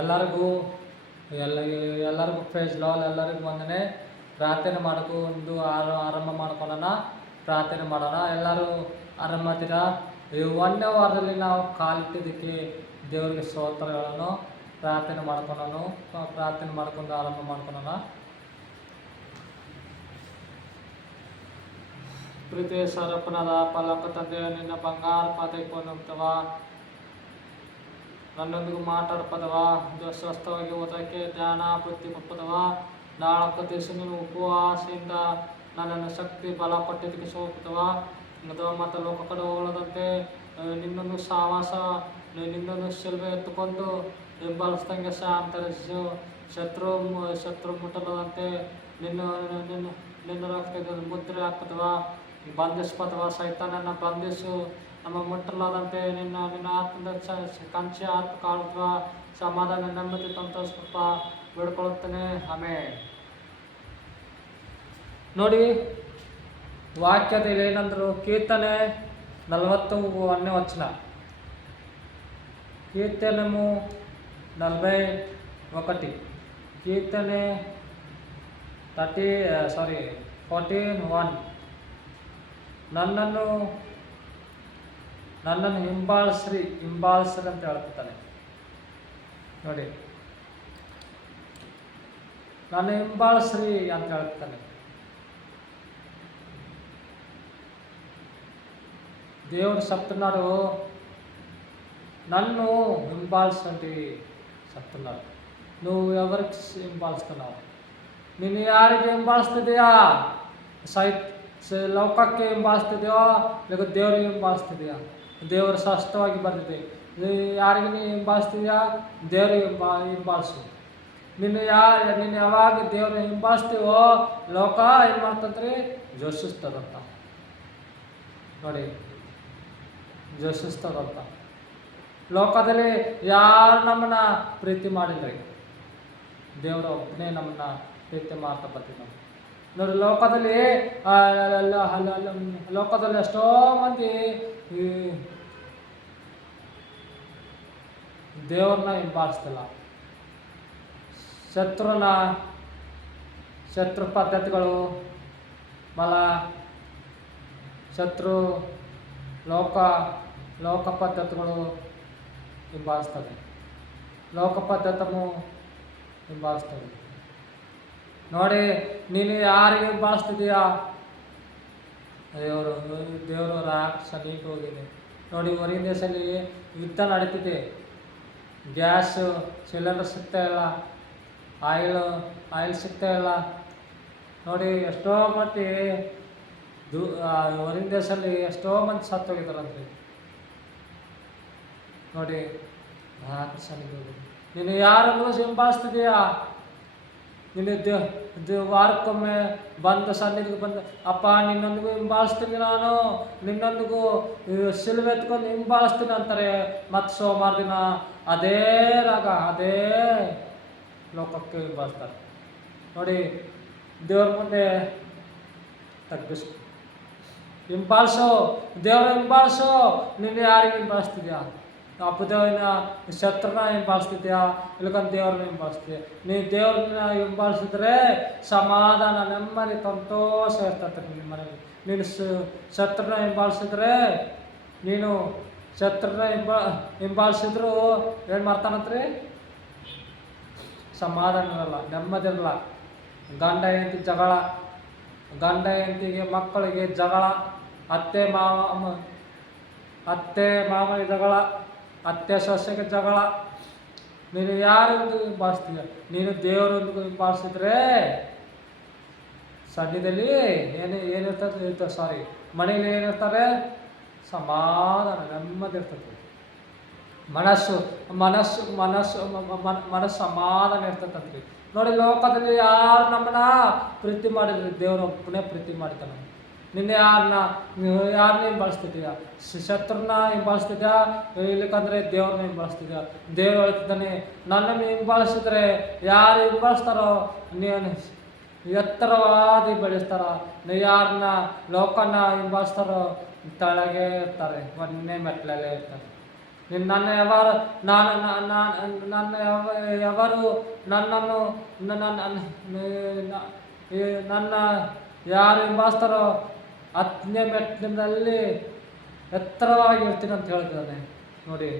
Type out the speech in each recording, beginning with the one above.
ಎಲ್ಲರಿಗೂ ಎಲ್ಲ ಎಲ್ಲರಿಗೂ ಪ್ರೈಸ್ ಲಾರ್ಡ್, ಎಲ್ಲರಿಗೂ ವಂದನೆ. ಪ್ರಾರ್ಥನೆ ಮಾಡೋಕ್ಕೂ ಒಂದು ಆರಂಭ ಮಾಡ್ಕೊಳ್ಳೋಣ, ಪ್ರಾರ್ಥನೆ ಮಾಡೋಣ. ಎಲ್ಲರೂ ಆರಂಭತೀರಾ? ಈ ಒಂದನೇ ವಾರದಲ್ಲಿ ನಾವು ಕಾಲಿಟ್ಟಿದ್ದಕ್ಕೆ ದೇವರಿಗೆ ಸ್ತೋತ್ರಗಳನ್ನು ಪ್ರಾರ್ಥನೆ ಮಾಡ್ಕೊಂಡು ಆರಂಭ ಮಾಡ್ಕೊಳ್ಳೋಣ. ಪ್ರೀತಿ ಸರ್ವಪನದ ಪಲಕ ತಂದೆ, ನಿನ್ನ ಬಂಗಾರ ಪಾದಕ್ಕೆ ನಂಬ್ತವ ನನ್ನೊಂದಿಗೂ ಮಾತಾಡ್ಪದವ, ಸ್ವಸ್ಥವಾಗಿ ಓದಕ್ಕೆ ಜ್ಞಾನ ಬುದ್ಧಿ ಕೊಪ್ಪದವ. ನಾಲ್ಕು ದಿವಸ ನೀನು ಉಪವಾಸದಿಂದ ನನ್ನನ್ನು ಶಕ್ತಿ ಬಲ ಪಟ್ಟಿದ್ದಕ್ಕೆ ಸೋಪುತ್ತವ. ಮತ್ತು ಲೋಕ ಕಡೆ ಹೋಗದಂತೆ ನಿನ್ನೊಂದು ಸಹವಾಸ, ನಿನ್ನೊಂದು ಶಿಲ್ಬೆ ಎತ್ತುಕೊಂಡು ಬೆಂಬಲಿಸ್ದಂಗೆ ಅಂತರಿಸು. ಶತ್ರು ಮುಟ್ಟದಂತೆ ನಿನ್ನ ರಕ್ತದ ಮುದ್ರೆ ಹಾಕುತ್ತವ, ಬಂಧಿಸ್ಪದವ. ಸೈತಾನನ್ನು ಬಂಧಿಸು, ನಮ್ಮ ಮುಟ್ಟಲಾದಂತೆ ನಿನ್ನ ಆತ್ಮದ ಕಂಚೆ ಆತ್ಮ ಕಾಳುತ್ತವ. ಸಮಾಧಾನ ನೆಮ್ಮದಿ ಸಂತೋಷಪ್ಪ ಬೇಡ್ಕೊಳ್ಳುತ್ತೇನೆ, ಆಮೆನ್. ನೋಡಿ, ವಾಕ್ಯದಲ್ಲಿ ಏನಂದ್ರು? ಕೀರ್ತನೆ 41ನೇ ವಚನ. ಕೀರ್ತನము 41. ಕೀರ್ತನೆ 14:1. ನನ್ನನ್ನು ಹಿಂಬಾಲಿಸ್ರಿ ಅಂತ ಹೇಳ್ತಾನೆ. ನೋಡಿ, ನನ್ನ ಹಿಂಬಾಲಿಸ್ರಿ ಅಂತ ಹೇಳ್ತಾನೆ. దేవుడు చెప్తున్నాడు, నన్ను హింబాల్సండి చెప్తున్నాడు. నువ్వు ఎవరికి హింబాలుస్తున్నావు? ನೀನು ಯಾರಿಗೆ ಹಿಂಬಾಲಿಸ್ತಿದೆಯಾ? ಲೋಕಕ್ಕೆ ಹಿಂಬಾಲಿಸ್ತಿದೆಯೋ ಇಲ್ಲ ದೇವರಿಗೆ ಹಿಂಬಾಲಿಸ್ತಿದೆಯಾ? ದೇವರು ಸ್ಪಷ್ಟವಾಗಿ ಬಂದಿದೆ. ಯಾರಿಗೆ ನೀನು ಹಿಂಬಾಲಿಸ್ತಿದೆಯಾ? ದೇವರಿಗೆ ಹಿಂಬಾಲಿಸು. ನೀನು ಯಾವಾಗ ದೇವ್ರನ್ನ ಹಿಂಬಾಲಿಸ್ತೀವೋ ಲೋಕ ಏನು ಮಾಡ್ತಂತ್ರಿ? ಜೋಶಿಸ್ತದಂತ. ನೋಡಿ, ಜೋಶಿಸ್ತದಂತ. ಲೋಕದಲ್ಲಿ ಯಾರು ನಮ್ಮನ್ನ ಪ್ರೀತಿ ಮಾಡಿದ್ರಿ? ದೇವರು ಒಬ್ಬನೇ ನಮ್ಮನ್ನ ಪ್ರೀತಿ ಮಾಡ್ತಾ ಬರ್ತೀವಿ. ನೋಡಿ, ಲೋಕದಲ್ಲಿ ಎಷ್ಟೋ ಮಂದಿ ದೇವ್ರನ್ನ ಹಿಂಬಾಲಿಸ್ತಿಲ್ಲ. ಶತ್ರು ಪದ್ಧತಿಗಳು, ಲೋಕ ಪದ್ಧತಿಗಳು ಹಿಂಬಾಲಿಸ್ತದೆ. ಲೋಕ ಪದ್ಧತಿಯು ಹಿಂಬಾಲಿಸ್ತದೆ. ನೋಡಿ, ನೀನು ಯಾರಿಗೆ ಹಿಂಬಾಲಿಸ್ತಿದೀಯಾ? ದೇವರು ಸಮೀಪ ಹೋಗಿದೆ. ನೋಡಿ, ಹೊರಗಿನ ದೇಶದಲ್ಲಿ ಯುದ್ಧ ನಡೀತಿದೆ. ಗ್ಯಾಸ್ ಸಿಲಿಂಡರ್ ಸಿಗ್ತಾ ಇಲ್ಲ, ಆಯಿಲ್ ಸಿಗ್ತಾ ಇಲ್ಲ. ನೋಡಿ, ಎಷ್ಟೋ ಮಂದಿ ಹೊರಗಿನ ದೇಶದಲ್ಲಿ ಎಷ್ಟೋ ಮಂದಿ ಸತ್ತೋಗಿದ್ದಾರಂತೆ. ನೋಡಿ, ನೀನು ಯಾರನ್ನು ಹಿಂಬಾಲಿಸ್ತಿದೀಯಾ? ನೀನು ವಾರಕ್ಕೊಮ್ಮೆ ಸನ್ನಿಧಿಗೆ ಬಂದು, ಅಪ್ಪ ನಿನ್ನೊಂದಿಗೂ ಹಿಂಬಾಲಿಸ್ತೀನಿ, ನಾನು ನಿನ್ನೊಂದಿಗೂ ಸಿಲುಬೆ ಎತ್ಕೊಂಡು ಹಿಂಬಾಲಿಸ್ತೀನಿ ಅಂತಾರೆ. ಮತ್ತು ಸೋಮವಾರ ದಿನ ಅದೇ ರಾಗ, ಅದೇ ಲೋಕಕ್ಕೆ ಹಿಂಬಾಲಿಸ್ತಾರೆ. ನೋಡಿ, ದೇವ್ರ ಮುಂದೆ ತಗ್ಗಿಸು, ಹಿಂಬಾಲಿಸೋ, ದೇವ್ರ ಹಿಂಬಾಲಿಸೋ. ನೀನು ಯಾರಿಗೆ ಹಿಂಬಾಲಿಸ್ತಿದ್ಯಾ? ಅಪ್ಪದೇವನ ಶತ್ರುನ ಹಿಂಬಾಲಿಸ್ತಿದ್ಯಾ? ಇಲ್ಲಕಂತ ದೇವ್ರನ್ನ ಹಿಂಬಾಲಿಸ್ತೀಯ? ನೀನು ದೇವ್ರನ್ನ ಹಿಂಬಾಲಿಸಿದ್ರೆ ಸಮಾಧಾನ, ನೆಮ್ಮದಿ, ಸಂತೋಷ ಇರ್ತದೆ ನಿಮ್ಮ ಮನೆಯಲ್ಲಿ. ನೀನು ಶತ್ರುನ ಹಿಂಬಾಲಿಸಿದ್ರೆ, ನೀನು ಶತ್ರುನ ಹಿಂಬಾಲಿಸಿದ್ರು ಏನು ಮಾಡ್ತಾನಂತ್ರಿ? ಸಮಾಧಾನ ಇರಲ್ಲ, ನೆಮ್ಮದಿ ಇರಲ್ಲ. ಗಂಡ ಹೆಂಡತಿಗೆ ಮಕ್ಕಳಿಗೆ ಜಗಳ, ಅತ್ತೆ ಮಾಮನಿಗೆ ಜಗಳ, ಅತ್ತೆ ಸೊಸೆಗೆ ಜಗಳ. ನೀನು ಯಾರೊಂದಿಗೂ ಹಿಂಬಾಲಿಸ್ತೀಯ? ನೀನು ದೇವರೊಂದಿಗೂ ಹಿಂಬಾಲಿಸಿದ್ರೆ ಸನ್ನಿಧಿಯಲ್ಲಿ ಏನಿರ್ತದೆ? ಮನೆಯಲ್ಲಿ ಏನಿರ್ತಾರೆ? ಸಮಾಧಾನ, ನೆಮ್ಮದಿ ಇರ್ತದೆ. ಮನಸ್ಸು ಸಮಾಧಾನ ಇರ್ತದಂತ್ರಿ. ನೋಡಿ, ಲೋಕದಲ್ಲಿ ಯಾರು ನಮ್ಮನ್ನ ಪ್ರೀತಿ ಮಾಡಿದ್ರಿ? ದೇವರೊಬ್ಬನೇ ಪ್ರೀತಿ ಮಾಡಿದ್ದಾನೆ. ನಿನ್ನೆ ಯಾರನ್ನ ಹಿಂಬಾಲಿಸ್ತಿದ್ಯಾ? ಶತ್ರುನ ಹಿಂಬಾಲಿಸ್ತಿದ್ಯಾ? ಇಲ್ಲಕಂದ್ರೆ ದೇವ್ರನ್ನ ಹಿಂಬಾಲಿಸ್ತಿದ್ಯಾ? ದೇವ್ರು ಹೇಳ್ತಿದ್ದಾನೆ, ನನ್ನನ್ನು ಹಿಂಬಾಲಿಸಿದ್ರೆ, ಯಾರು ಹಿಂಬಾಲಿಸ್ತಾರೋ ನೀನು ಎತ್ತರವಾದಿ ಬೆಳೆಸ್ತಾರ. ಯಾರನ್ನ ಲೋಕನ ಹಿಂಬಾಲಿಸ್ತಾರೋ ತಳಗೆ ಇರ್ತಾರೆ, ಒಂದೇ ಮೆಟ್ಲಲ್ಲೇ ಇರ್ತಾರೆ. ನನ್ನ ಯಾವರು ನಾನು ನನ್ನ ಯಾವರು ನನ್ನನ್ನು ನನ್ನ ಯಾರು ಹಿಂಬಾಲಿಸ್ತಾರೋ 10ನೇ ಮೆಟ್ಟಿಲಿನಲ್ಲಿ ಎತ್ತರವಾಗಿರ್ತೀನಿ ಅಂತ ಹೇಳ್ತಿದ್ದಾನೆ. ನೋಡಿ,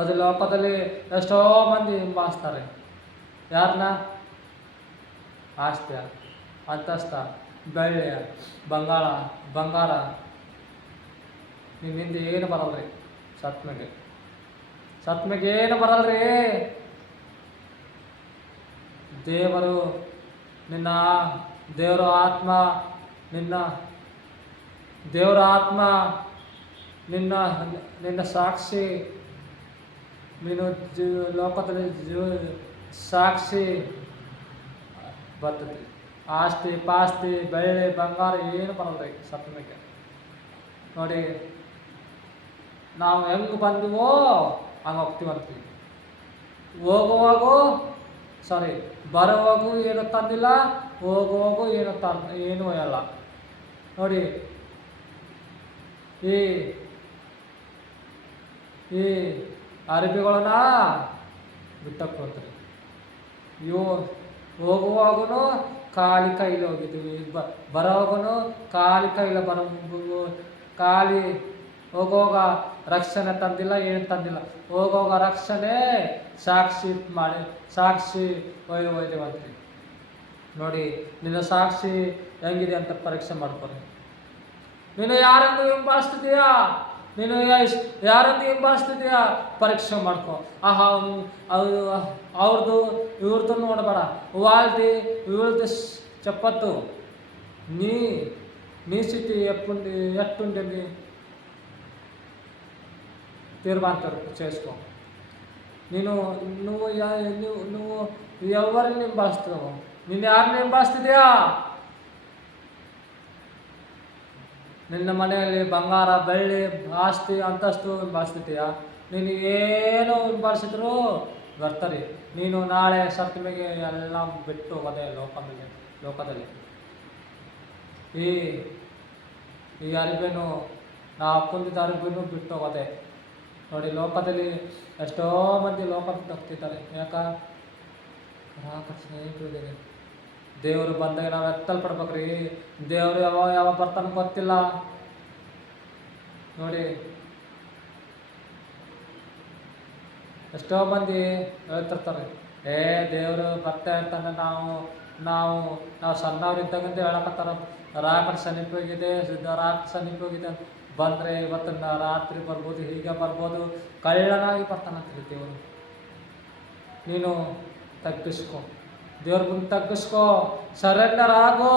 ಅದು ಲೋಕದಲ್ಲಿ ಎಷ್ಟೋ ಮಂದಿ ಹಿಂಬಾಲಿಸ್ತಾರೆ. ಯಾರನ್ನ? ಆಸ್ತಿಯ, ಅಂತಸ್ತ, ಬೆಳ್ಳಿಯ, ಬಂಗಾರ ನಿಮ್ಮಿಂದ ಏನು ಬರಲ್ರಿ. ಸತ್ಮೆಗೆ ಏನು ಬರಲ್ರಿ. ದೇವರ ಆತ್ಮ ನಿನ್ನ ಸಾಕ್ಷಿ. ನೀನು ಲೋಕದಲ್ಲಿ ಸಾಕ್ಷಿ ಬರ್ತದೆ. ಆಸ್ತಿ ಪಾಸ್ತಿ ಬೆಳ್ಳಿ ಬಂಗಾರ ಏನು ಬರಲ್ರಿ ಸತ್ಮೆಗೆ. ನೋಡಿ, ನಾವು ಹೆಂಗೆ ಬಂದಿವೋ ಹಂಗೆ ಹೋಗ್ತೀವಂತೀವಿ. ಬರುವಾಗೂ ಏನು ತಂದಿಲ್ಲ, ಹೋಗುವಾಗೂ ಏನು ಒಯ್ಯಲ್ಲ. ನೋಡಿ, ಈ ಅರಬಿಗಳನ್ನ ಬಿಟ್ಟಕ್ಕೆ ಹೋಗ್ತಾರೆ. ಹೋಗುವಾಗೂ ಖಾಲಿ ಕೈಲಿ ಹೋಗಿದ್ದೀವಿ, ಬರೋವಾಗೂ ಖಾಲಿ ಕೈಲಿ ಖಾಲಿ ಹೋಗುವಾಗ ರಕ್ಷಣೆ ತಂದಿಲ್ಲ, ಏನು ತಂದಿಲ್ಲ. ಹೋಗುವಾಗ ರಕ್ಷಣೆ ಸಾಕ್ಷಿ ಒಯ್ದೇವಂತ್ರಿ. ನೋಡಿ, ನಿನ್ನ ಸಾಕ್ಷಿ ಹೆಂಗಿದೆ ಅಂತ ಪರೀಕ್ಷೆ ಮಾಡ್ಕೊಳ್ಳಿ. ನೀನು ಯಾರನ್ನು ಹಿಂಬಾಲಿಸ್ತಿದೀಯಾ? ಪರೀಕ್ಷೆ ಮಾಡ್ಕೊ. ಅವ್ರದ್ದು ಇವ್ರದ್ದು ನೋಡಬೇಡ. ಇವ್ರದ್ದು ಚಪ್ಪತ್ತು నీ స్థితి ఎట్టుంటుంది తీర్మానం చేసుకో. నువ్వు ఎవరిని నింబాస్తున్నావు? నిన్ను ಯಾರನ್ನ ನಿಂಬಾಯಿಸ್ತಿದ್ಯಾ? ನಿನ್ನ ಮನೆಯಲ್ಲಿ ಬಂಗಾರ ಬೆಳ್ಳಿ ಆಸ್ತಿ ಅಂತಸ್ತು ಹಿಂಬಾಲಿಸ್ತಿದ್ಯಾ? ನೀನು ಏನು ಹಿಂಬಾಲಿಸಿದ್ರು ಬರ್ತಾರೆ. ನೀನು ನಾಳೆ ಸತ್ಮೆಗೆ ಎಲ್ಲ ಬಿಟ್ಟು ಹೋಗೋದೇ ಲೋಕದಲ್ಲಿ. ಈ ಅರಿಬೇನು ನಾವು ಹಾಕೊಂಡಿದ್ದ ಅರಿಬೇನು ಬಿಟ್ಟು ಹೋಗೋದೆ. ನೋಡಿ, ಲೋಕದಲ್ಲಿ ಎಷ್ಟೋ ಮಂದಿ ಲೋಕಕ್ಕೆ ಹೋಗ್ತಿದ್ದಾರೆ. ಸ್ನೇಹಿತರಿದ್ದೇನೆ. ದೇವರು ಬಂದಾಗ ನಾವು ಎತ್ತಲ್ಪಡ್ಬೇಕ್ರಿ. ದೇವರು ಯಾವ ಬರ್ತಾನೆ ಗೊತ್ತಿಲ್ಲ. ನೋಡಿ, ಎಷ್ಟೋ ಮಂದಿ ಹೇಳ್ತಿರ್ತಾರೆ, ದೇವರು ಬರ್ತಾ ಇರ್ತಾನೆ. ನಾವು ಸಣ್ಣವ್ರಿದ್ದಾಗಂತ ಹೇಳಕತ್ತಾರ. ರಾಕಡೆ ಸಮೀಪ ಹೋಗಿದೆ, ಸಮೀಪ ಹೋಗಿದೆ ಅಂತ ಬಂದರೆ ಇವತ್ತು ರಾತ್ರಿ ಬರ್ಬೋದು, ಹೀಗೆ ಬರ್ಬೋದು. ಕಳ್ಳನಾಗಿ ಬರ್ತಾನಂತೀರಿ ದೇವರು. ನೀನು ತಗ್ಗಿಸ್ಕೊ, ದೇವ್ರ ಮುಂದೆ ತಗ್ಗಿಸ್ಕೊ, ಸರೆಂಡರ್ ಆಗೋ.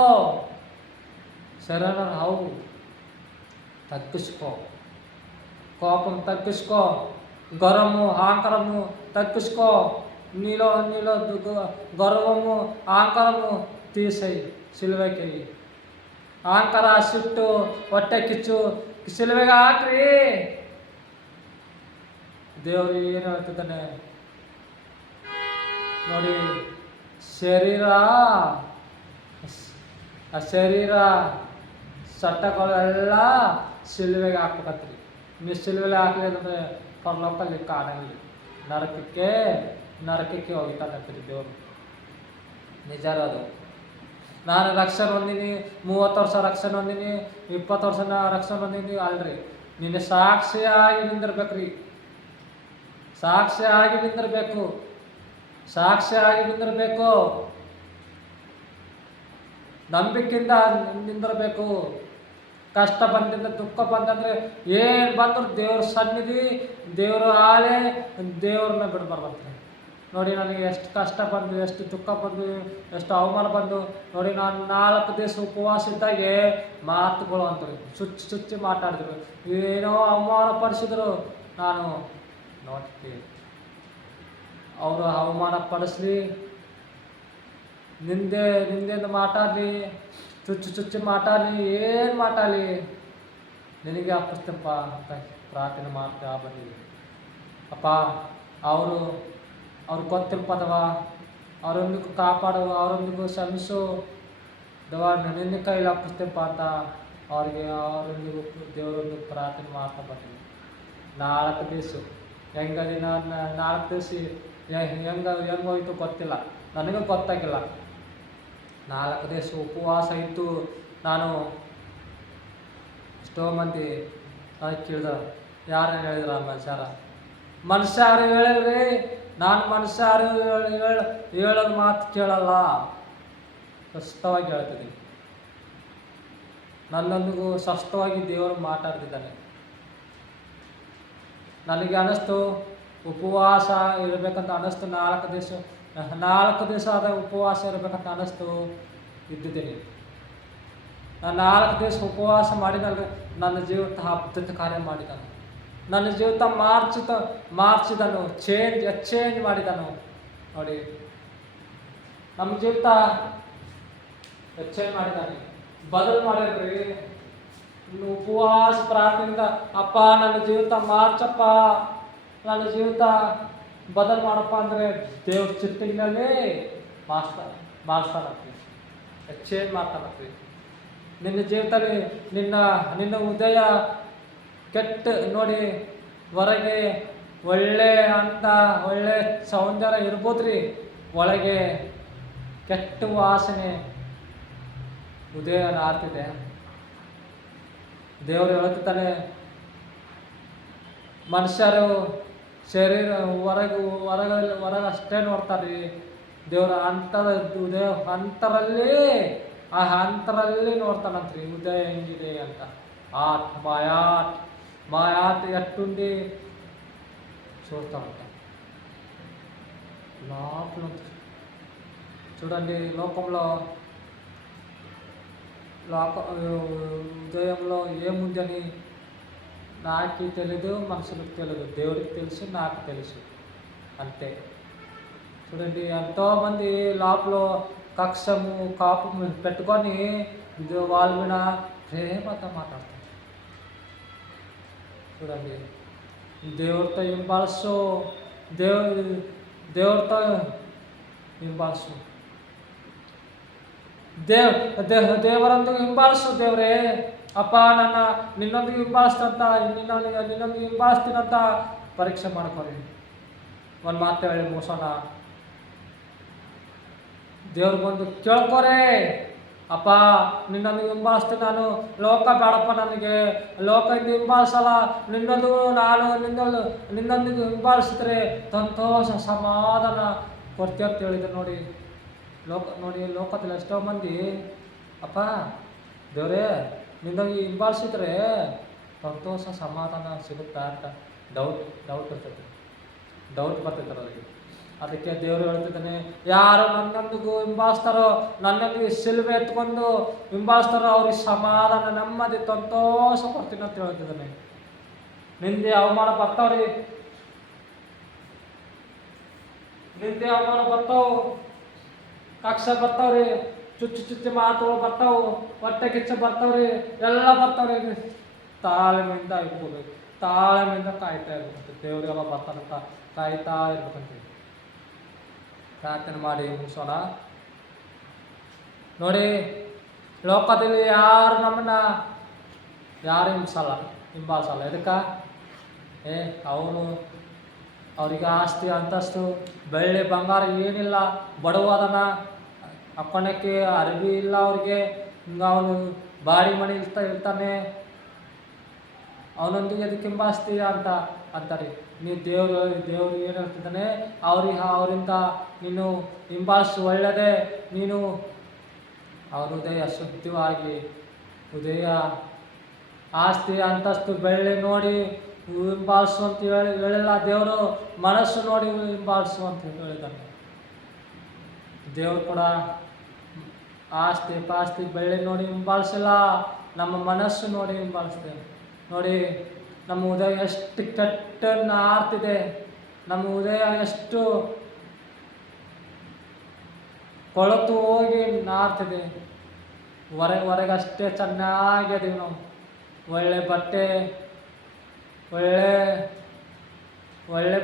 తగ్గించుకో, కోపం తగ్గించుకో, గర్వము అహంకారము తగ్గించుకో. నీలో గర్వము అహంకారము తీసేయి, సిలువకి. అహంకార ಸಿಟ್ಟು ಹೊಟ್ಟೆ ಕಿಚ್ಚು ಸಿಲುವೆಗೆ ಹಾಕ್ರಿ. ದೇವರು ಏನು ಹೇಳ್ತಿದ್ದಾನೆ ನೋಡಿ, ಶರೀರ ಚಟ್ಟಗಳೆಲ್ಲ ಸಿಲುವೆಗೆ ಹಾಕ್ಬೇಕತ್ರಿ. ನೀವು ಸಿಲುವೆಗೆ ಹಾಕಲಿದ್ರೆ ಪರಲೋಕಲ್ಲಿ ಕಾಣಂಗಿಲ್ಲ, ನರಕಕ್ಕೆ ಹೋಗ್ತಾನಂತ್ರಿ ದೇವರು. ನಿಜ ಅದು. ನಾನು ರಕ್ಷಣೆ ಹೊಂದಿನಿ, 30 ವರ್ಷ ರಕ್ಷಣೆ ಹೊಂದಿನಿ, 20 ವರ್ಷ ರಕ್ಷಣೆ ಹೊಂದಿನಿ ಅಲ್ರಿ. ನಿನ್ನ ಸಾಕ್ಷಿಯಾಗಿ ನಿಂದಿರ್ಬೇಕ್ರಿ. ಸಾಕ್ಷಿಯಾಗಿ ನಿಂದಿರಬೇಕು. ನಂಬಿಕೆಯಿಂದ ನಿಂದಿರಬೇಕು. ಕಷ್ಟ ಬಂದಿಂದ ದುಃಖ ಬಂದಂದ್ರೆ ಏನು ಬಂದ್ರು ದೇವ್ರ ಸನ್ನಿಧಿ, ದೇವ್ರ ಆಲೆ, ದೇವ್ರನ್ನ ಬಿಡಬಾರ್ದಂತೆ. ನೋಡಿ, ನನಗೆ ಎಷ್ಟು ಕಷ್ಟ ಬಂದು, ಎಷ್ಟು ದುಃಖ ಬಂದು, ಎಷ್ಟು ಅವಮಾನ ಬಂದು ನೋಡಿ. ನಾನು 4 ದಿವಸ ಉಪವಾಸ ಇದ್ದಾಗೆ ಮಾತುಗಳು ಅಂತಾರೆ, ಚುಚ್ಚಿ ಮಾತಾಡಿದ್ರು, ಏನೋ ಅವಮಾನ ಪಡಿಸಿದ್ರು. ನಾನು ನೋಡ್ತೀನಿ, ಅವರು ಅವಮಾನ ಪಡಿಸ್ಲಿ, ನಿಂದೆಂದು ಮಾತಾಡಲಿ, ಚುಚ್ಚಿ ಮಾತಾಡಲಿ, ಏನು ಮಾತಾಡಲಿ, ನಿನಗೆ ಅಪ್ಪಿಸ್ತಪ್ಪ ಅಂತ ಪ್ರಾರ್ಥನೆ ಮಾಡ್ತಾ ಬಂದಿದೆ. ಅಪ್ಪ, ಅವ್ರು ಗೊತ್ತಿಲ್ಲ ಪದವ, ಅವರೊಂದಿಗೂ ಕಾಪಾಡುವ, ಅವರೊಂದಿಗೂ ಶ್ರಮಿಸು ದವಾ, ನಿನ್ನ ಕೈಲಿ ಅಪ್ಪಿಸ್ತಪ್ಪ ಅಂತ ಅವರೊಂದಿಗೂ ದೇವರೊಂದಿಗೂ ಪ್ರಾರ್ಥನೆ ಮಾಡ್ತಾ ಬಂದಿದೆ. 4 ದಿವಸ ಹೆಂಗದಿ ನಾನು 4 ದಿವಸ ಹೆಂಗೋಯ್ತು ಗೊತ್ತಿಲ್ಲ, ನನಗೂ ಗೊತ್ತಾಗಿಲ್ಲ. 4 ದಿವಸ ಉಪವಾಸ ಇದ್ದು ನಾನು ಎಷ್ಟೋ ಮಂದಿ ಅದಕ್ಕೆ ಕೇಳಿದ, ಯಾರು ಹೇಳಿದ್ರ ಮನುಷ್ಯರು ಹೇಳಿದ್ರಿ, ನಾನು ಮನುಷ್ಯರು ಹೇಳೋದು ಮಾತು ಕೇಳಲ್ಲ, ಸ್ಪಷ್ಟವಾಗಿ ಹೇಳ್ತಿದ್ದೀನಿ. ನನ್ನೊಂದಿಗೂ ಸ್ಪಷ್ಟವಾಗಿ ದೇವರು ಮಾತಾಡ್ತಿದ್ದಾನೆ. ನನಗೆ ಅನ್ನಿಸ್ತು ಉಪವಾಸ ಇರಬೇಕಂತ ಅನ್ನಿಸ್ತು. 4 ದಿವಸ ಆದ ಉಪವಾಸ ಇರಬೇಕಂತ ಅನ್ನಿಸ್ತು, ಇದ್ದಿದ್ದೀನಿ. ನಾನು 4 ದಿವಸ ಉಪವಾಸ ಮಾಡಿದಾಗ ನನ್ನ ಜೀವಿತ ಅದ್ಭುತ ಕಾರ್ಯ ಮಾಡಿದನು. ನನ್ನ ಜೀವಿತ ಮಾರ್ಚಿದನು, ಚೇಂಜ್ ಮಾಡಿದನು. ನೋಡಿ, ನಮ್ಮ ಜೀವಿತ ಚೇಂಜ್ ಮಾಡಿದ್ದಾನೆ, ಬದಲು ಮಾಡಿದ್ರಿ. ಇನ್ನು ಉಪವಾಸ ಪ್ರಾರ್ಥನೆಯಿಂದ, ಅಪ್ಪ ನನ್ನ ಜೀವಿತ ಮಾರ್ಚಪ್ಪ, ನನ್ನ ಜೀವಿತ ಬದಲು ಮಾಡಪ್ಪ ಅಂದರೆ ದೇವ್ರ ಚಿಟ್ಟಿನಲ್ಲಿ ಮಾಡ್ತಾನತ್ರಿ, ಚೇಂಜ್ ಮಾಡ್ತಾನತ್ರಿ. ನಿನ್ನ ಜೀವಿತದಲ್ಲಿ ನಿನ್ನ ಉದಯ ಕೆಟ್ಟ ನೋಡಿ, ಹೊರಗೆ ಒಳ್ಳೆ ಸೌಂದರ್ಯ ಇರ್ಬೋದ್ರಿ, ಒಳಗೆ ಕೆಟ್ಟ ವಾಸನೆ ಉದಯ ಆಗ್ತಿದೆ. ದೇವರು ಹೇಳ್ತಾನೆ, ಮನುಷ್ಯರು ಶರೀರ ಹೊರಗೆ ಅಷ್ಟೇ ನೋಡ್ತಾರೆ. ದೇವರ ಅಂತರಲ್ಲಿ ನೋಡ್ತಾನಂತ್ರಿ ಉದಯ ಹೆಂಗಿದೆ ಅಂತ. మాయాత్ ఎట్టుండి చూస్తూ ఉంటాం. లోపల చూడండి, లోకంలో ఉదయంలో ఏముందని నాకు తెలీదు, మనుషులకు తెలియదు. దేవుడికి తెలుసు, నాకు తెలుసు, అంతే. చూడండి, ఎంతోమంది లోపల కక్షము కాపము పెట్టుకొని వాళ్ళ మీద ప్రేమతో మాట్లాడతారు. చూడండి, దేవుడితో ఇంపాల్సు, దేవుడితో ಇಂಬಾಲ್ಸು, ದೇವರೊಂದಿಗೆ ಹಿಂಬಾಲಿಸು. ದೇವರೇ ಅಪ್ಪ, ನಿನ್ನೊಂದಿಗೆ ನಿನ್ನೊಂದಿಗೆ ಹಿಂಬಾಲಿಸ್ತೀನಂತ ಪರೀಕ್ಷೆ ಮಾಡ್ಕೊಳ್ಳಿ. ಒಂದು ಮಾತು ಹೇಳಿ ಮುಗಿಸೋಣ. ದೇವ್ರ ಬಂದು ಕೇಳ್ಕೊರೆ, ಅಪ್ಪ ನಿನ್ನೊಂದಿಗೆ ಹಿಂಬಾಲಿಸ್ತೀನಿ ನಾನು, ಲೋಕ ಬೇಡಪ್ಪ ನನಗೆ, ಲೋಕದಿಂದ ಹಿಂಬಾಲಿಸಲ್ಲ, ನಿನ್ನೊಂದಿಗೆ ಹಿಂಬಾಲಿಸಿದ್ರೆ ಸಂತೋಷ ಸಮಾಧಾನ ಕೊಡ್ತೀಯ ಅಂತ ಹೇಳಿದ್ರು. ನೋಡಿ, ಲೋಕದಲ್ಲಿ ಎಷ್ಟೋ ಮಂದಿ, ಅಪ್ಪ ದೇವರೇ ನಿನ್ನೊಂದಿಗೆ ಹಿಂಬಾಲಿಸಿದ್ರೆ ಸಂತೋಷ ಸಮಾಧಾನ ಸಿಗುತ್ತಾ ಅಂತ ಡೌಟ್ ಬರ್ತೈತಾರೆ ಅವರಿಗೆ. ಅದಕ್ಕೆ ದೇವರು ಹೇಳ್ತಿದ್ದಾನೆ, ಯಾರು ನನ್ನೊಂದಿಗೂ ಹಿಂಬಾಲಿಸ್ತಾರೋ, ನನ್ನೊಂದಿಗೆ ಶಿಲ್ವೆ ಎತ್ಕೊಂಡು ಹಿಂಬಾಲಿಸ್ತಾರೋ ಅವ್ರಿಗೆ ಸಮಾಧಾನ, ನೆಮ್ಮದಿ, ಸಂತೋಷ ಕೊಡ್ತೀನಿ ಅಂತ ಹೇಳ್ತಿದ್ದಾನೆ. ನಿಂದೆ ಅವಮಾನ ಬರ್ತಾವ್ರಿ, ಕಕ್ಷ ಬರ್ತಾವ್ರಿ, ಚುಚ್ಚು ಮಾತುಗಳು ಬರ್ತಾವು, ಹೊಟ್ಟೆ ಕಿಚ್ಚ ಬರ್ತಾವ್ರಿ, ಎಲ್ಲ ಬರ್ತಾವ್ರಿ. ತಾಳ್ಮೆಯಿಂದ ಇಟ್ಕೋಬೇಕು, ತಾಳ್ಮೆಯಿಂದ ಕಾಯ್ತಾ ಇರ್ಬೇಕಂತ. ದೇವ್ರಿಗೆಲ್ಲ ಬರ್ತಾನಂತ ಕಾಯ್ತಾ ಇರ್ಬೇಕಂತ. ಪ್ರಾರ್ಥನೆ ಮಾಡಿ ಮುಗಿಸೋಣ. ನೋಡಿ, ಲೋಕದಲ್ಲಿ ಯಾರು ನಮ್ಮನ್ನ ಹಿಂಬಾಲಿಸಲ್ಲ. ಎದಕ್ಕೆ? ಅವ್ರಿಗೆ ಆಸ್ತಿ ಅಂತಸ್ತು ಬೆಳ್ಳಿ ಬಂಗಾರ ಏನಿಲ್ಲ, ಬಡವದನ, ಹಾಕ್ಕೊಳಕ್ಕೆ ಅರಿವಿ ಇಲ್ಲ ಅವ್ರಿಗೆ, ಅವನು ಬಾಡಿ ಮನೆ ಇರ್ತಾನೆ, ಅವನೊಂದಿಗೆ ಅದಕ್ಕೆ ಹಿಂಬಾಲಿಸ್ತೀಯ ಅಂತಾರೆ. ನೀವು ದೇವರು ಏನು ಹೇಳ್ತಿದ್ದಾನೆ, ಅವರಿಂದ ನೀನು ಹಿಂಬಾಲಿಸು, ಒಳ್ಳೆಯದೇ. ನೀನು ಅವ್ರ ಹೃದಯ ಶುದ್ಧವಾಗಿ, ಹೃದಯ ಆಸ್ತಿ ಅಂತಸ್ತು ಬೆಳ್ಳಿ ನೋಡಿ ಹಿಂಬಾಲಿಸು ಅಂತ ಹೇಳಿಲ್ಲ ದೇವರು, ಮನಸ್ಸು ನೋಡಿ ಹಿಂಬಾಲಿಸು ಅಂತ ಹೇಳಿದ್ದಾನೆ. ದೇವರು ಕೂಡ ಆಸ್ತಿ ಪಾಸ್ತಿ ಬೆಳ್ಳಿ ನೋಡಿ ಹಿಂಬಾಲಿಸಿಲ್ಲ, ನಮ್ಮ ಮನಸ್ಸು ನೋಡಿ ಹಿಂಬಾಲಿಸ್ತೇವೆ. ನೋಡಿ, ನಮ್ಮ ಉದಯ ಎಷ್ಟು ಕೆಟ್ಟನ್ನು ಆರ್ತಿದೆ, ನಮ್ಮ ಉದಯ ಎಷ್ಟು ಕೊಳತು ಹೋಗಿ ನಾರ್ತಿದೆ. ಹೊರಗಷ್ಟೇ ಚೆನ್ನಾಗಿದ್ದೀವಿ ನಾವು, ಒಳ್ಳೆ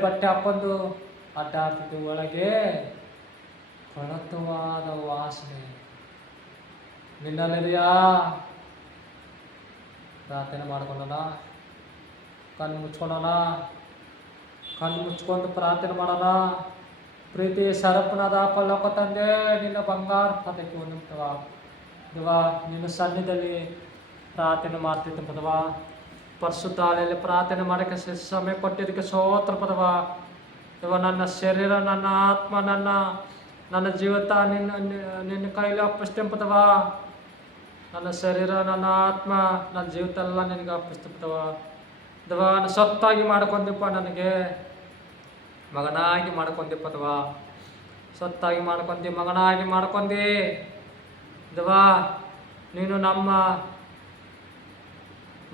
ಬಟ್ಟೆ ಹಾಕ್ಕೊಂಡು ಅಡ್ಡಾಡ್ತಿದ್ವಿ, ಒಳಗೆ ಕೊಳತವಾದ ವಾಸನೆ ನಿನ್ನಲ್ಲಿದೆಯಾ? ಪ್ರಾರ್ಥನೆ ಮಾಡ್ಕೊಳ್ಳೋಣ. ಕಣ್ಣು ಮುಚ್ಕೊಳ್ಳೋಣ. ಕಣ್ಣು ಮುಚ್ಕೊಂಡು ಪ್ರಾರ್ಥನೆ ಮಾಡೋಣ. ಪ್ರೀತಿ ಸರಪನಾದ ಪರಲೋಕ ತಂದೆ, ನಿನ್ನ ಬಂಗಾರ ಪದಕ್ಕೆ ಹೊಂದುತ್ತವ ದೇವಾ, ನಿನ್ನ ಸನ್ನಿಧಿಯಲ್ಲಿ ಪ್ರಾರ್ಥನೆ ಮಾಡ್ತಿದ್ದ ಪದವ, ಪರಿಶುದ್ಧ ಹಾಲೆಯಲ್ಲಿ ಪ್ರಾರ್ಥನೆ ಮಾಡೋಕ್ಕೆ ಸಮಯ ಕೊಟ್ಟಿದ್ದಕ್ಕೆ ಸ್ತೋತ್ರ ಪದವ ದೇವ. ನನ್ನ ಶರೀರ, ನನ್ನ ಆತ್ಮ, ನನ್ನ ಜೀವಿತ ನಿನ್ನ ಕೈಲಿ ಅಪ್ಪಿಸ್ತೇನೆ ಪದವ. ನನ್ನ ಶರೀರ, ನನ್ನ ಆತ್ಮ, ನನ್ನ ಜೀವಿತ ಎಲ್ಲ ನಿನಗೆ ಅಪ್ಪಿಸ್ತೇನೆ ಪದವ ದೇವ. ಸೊತ್ತಾಗಿ ಮಾಡ್ಕೊಂದಿಪ್ಪ, ನನಗೆ ಮಗನಾಗಿ ಮಾಡ್ಕೊಂದಿಪ್ಪ ದೇವ. ಸೊತ್ತಾಗಿ ಮಾಡ್ಕೊಂಡಿ, ಮಗನಾಗಿ ಮಾಡ್ಕೊಂಡಿ ದೇವ. ನೀನು ನಮ್ಮ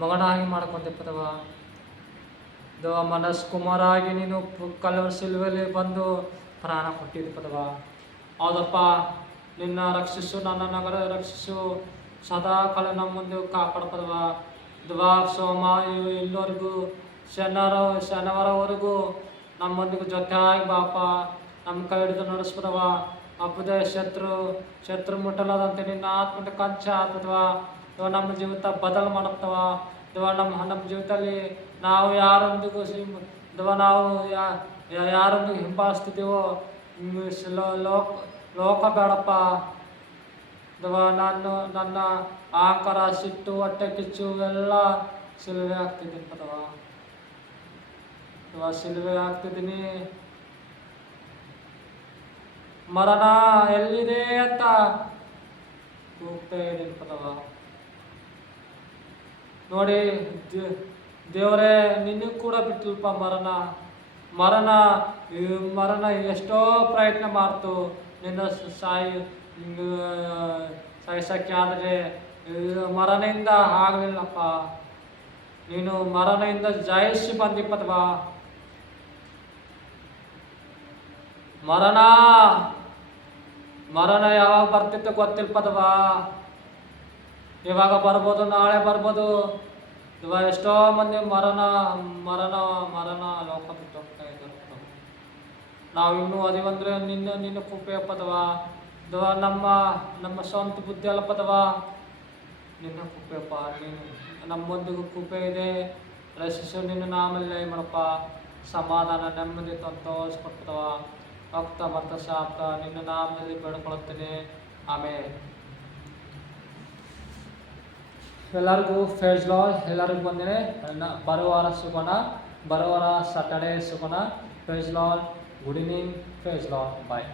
ಮಗನಾಗಿ ಮಾಡ್ಕೊಂದಿಪ್ಪ ದೇವ. ದೇವ, ಮನಸ್ಕುಮಾರಾಗಿ ನೀನು ಕಲ್ವರಿ ಶಿಲುಬೆಯಲ್ಲಿ ಬಂದು ಪ್ರಾಣ ಕೊಟ್ಟಿದ್ದಪ್ಪ ದೇವ. ಹೌದಪ್ಪ, ನಿನ್ನ ರಕ್ಷಿಸು, ನನ್ನ ನಗರ ರಕ್ಷಿಸು, ಸದಾ ಕಾಲ ನಮ್ಮ ಮುಂದೆ ಕಾಪಾಡ್ಪದವ ದೇವ. ಸೋಮ ಇಲ್ಲಿವರೆಗೂ ಶನಿವಾರವರೆಗೂ ನಮ್ಮೊಂದಿಗೆ ಜೊತೆಯಾಗಿ ಬಾಪ, ನಮ್ಮ ಕೈ ಹಿಡಿದು ನಡೆಸ್ಬಿಡವ. ಅಪ್ಪದೇ ಶತ್ರು ಮುಟ್ಟಲಾದಂತೆ ನಿನ್ನ ಆತ್ಮದ ಕಂಚ ಆಗ್ತದವ ದೇವ. ನಮ್ಮ ಜೀವಿತ ಬದಲು ಮಾಡುತ್ತವ ದೇವ. ನಮ್ಮ ಜೀವಿತದಲ್ಲಿ ನಾವು ಯಾರೊಂದಿಗೂ ದೇವ, ನಾವು ಯಾರೊಂದಿಗೆ ಹಿಂಬಾಲಿಸ್ತಿದ್ದೀವೋ ಲೋಕ ಬೇಡಪ್ಪ ದೇವ. ನನ್ನ ಆಕಾರ, ಸಿಟ್ಟು, ಹೊಟ್ಟೆ ಕಿಚ್ಚು ಎಲ್ಲ ಸಿಲುವೆ ಆಗ್ತಿದ್ದೀನಿ ಪದವ ದೇವ. ಸಿಲುವೆ ಆಗ್ತಿದ್ದೀನಿ. ಮರಣ ಎಲ್ಲಿದೆ ಅಂತ ಕೂಗ್ತಾ ಇದ್ದೀನಿ ಪದವ. ನೋಡಿ ದೇವರೇ, ನಿನಗೆ ಕೂಡ ಬಿಟ್ಟಿಲ್ಪ ಮರಣ ಎಷ್ಟೋ ಪ್ರಯತ್ನ ಮಾಡ್ತು ನಿನ್ನ ಸಾಯಿಸಕ್ಕೆ, ಆದರೆ ಮರಣದಿಂದ ಆಗಲಿಲ್ಲಪ್ಪ. ನೀನು ಮರಣದಿಂದ ಜಯಿಸಿ ಬಂದಿಪ್ಪದವ. ಮರಣ ಯಾವಾಗ ಬರ್ತಿತ್ತು ಗೊತ್ತಿಲ್ಪದವ. ಇವಾಗ ಬರ್ಬೋದು, ನಾಳೆ ಬರ್ಬೋದು ಇವ. ಎಷ್ಟೋ ಮಂದಿ ಮರಣ ಲೋಕ ಬಿಟ್ಟು ಹೋಗ್ತಾ ಇದ್ದಾರೆ. ನಾವು ಇನ್ನೂ ಅದಿವಂದ್ರೆ ನಿನ್ನ ಕೃಪೆ ಪದವ ದೇವ. ನಮ್ಮ ಸ್ವಂತ ಬುದ್ಧಿ ಅಲ್ಲ ಪದವ, ನಿನ್ನ ಕೃಪೆಯಪ್ಪ. ನೀನು ನಮ್ಮೊಂದಿಗೂ ಕೃಪೆ ಇದೆ. ರಚಿಸು, ನಿನ್ನ ನಾಮಲ್ಲೇ ಮಾಡಪ್ಪ. ಸಮಾಧಾನ, ನೆಮ್ಮದಿ ತೋರಿಸ್ಕೊಡ್ತದವ. ಹೋಗ್ತಾ ಬರ್ತಾ ಸಾಕ್ತಾ ನಿನ್ನ ನಾಮದಲ್ಲಿ ಬೇಡ್ಕೊಳುತ್ತೇನೆ. ಆಮೇಲೆ ಎಲ್ಲರಿಗೂ ಫೇಸ್ ಲಾಲ್, ಎಲ್ಲರಿಗೂ ಬಂದೇನೆ. ಬರೋ ವಾರ ಸಿಗೋಣ, ಬರೋ ವಾರ ಸಾಟರ್ಡೆ ಸಿಗೋಣ. Faisal, good evening, Faisal, ಬಾಯ್.